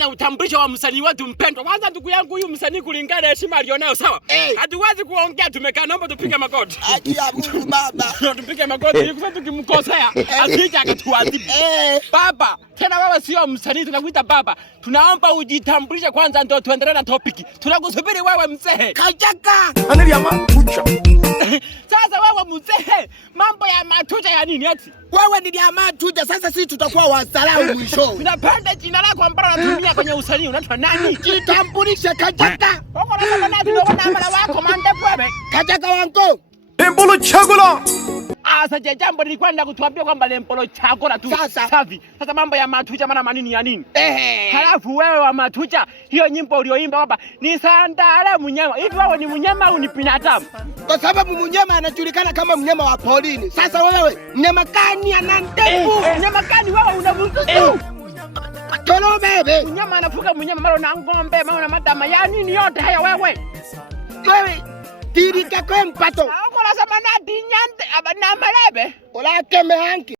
na utambulisho wa msanii wetu mpendwa. Kwanza ndugu yangu huyu msanii kulingana na heshima alionayo sawa? Hatuwezi kuongea tumekaa, naomba tupige magoti. Haki ya Mungu baba. Tupige magoti ili kwa tukimkosea asije akatuadhibu. Baba, tena wewe sio msanii tunakuita baba. Tunaomba ujitambulishe kwanza ndio tuendelee na topic. Tunakusubiri wewe mzee. Kajaka. Anali ya Matucha. Sasa wewe mzee, mambo ya Matucha ya nini eti? Wewe ni ya Matucha, sasa sisi tutakuwa wasalao mwisho. Ninapenda jina lako ambalo unatumia kwenye usanii, unaitwa nani? Jitambulishe Kajaka. Wako na nani ndio namba wako mandefu wewe? Kajaka wangu. Lempolo Chagula. Sasa jambo nilikwenda kutuambia kwamba Lempolo Chagula tu. Safi. Sasa mambo ya Matucha maana manini ya nini? Halafu wewe wa Matucha, hiyo nyimbo ulioimba hapa ni Sandala mnyama. Hivi wewe ni mnyama au ni binadamu? Kwa sababu mnyama anajulikana kama mnyama wa porini. Sasa wewe mnyama gani ana ndevu? Mnyama gani wewe unavuzuzu? Tolo bebe. Mnyama anafuga mnyama mara na ng'ombe, mara na madama ya nini yote haya wewe? Wewe tirika kwa mpato. Ako la sama na dinyante aba na malebe. Ola keme hanki.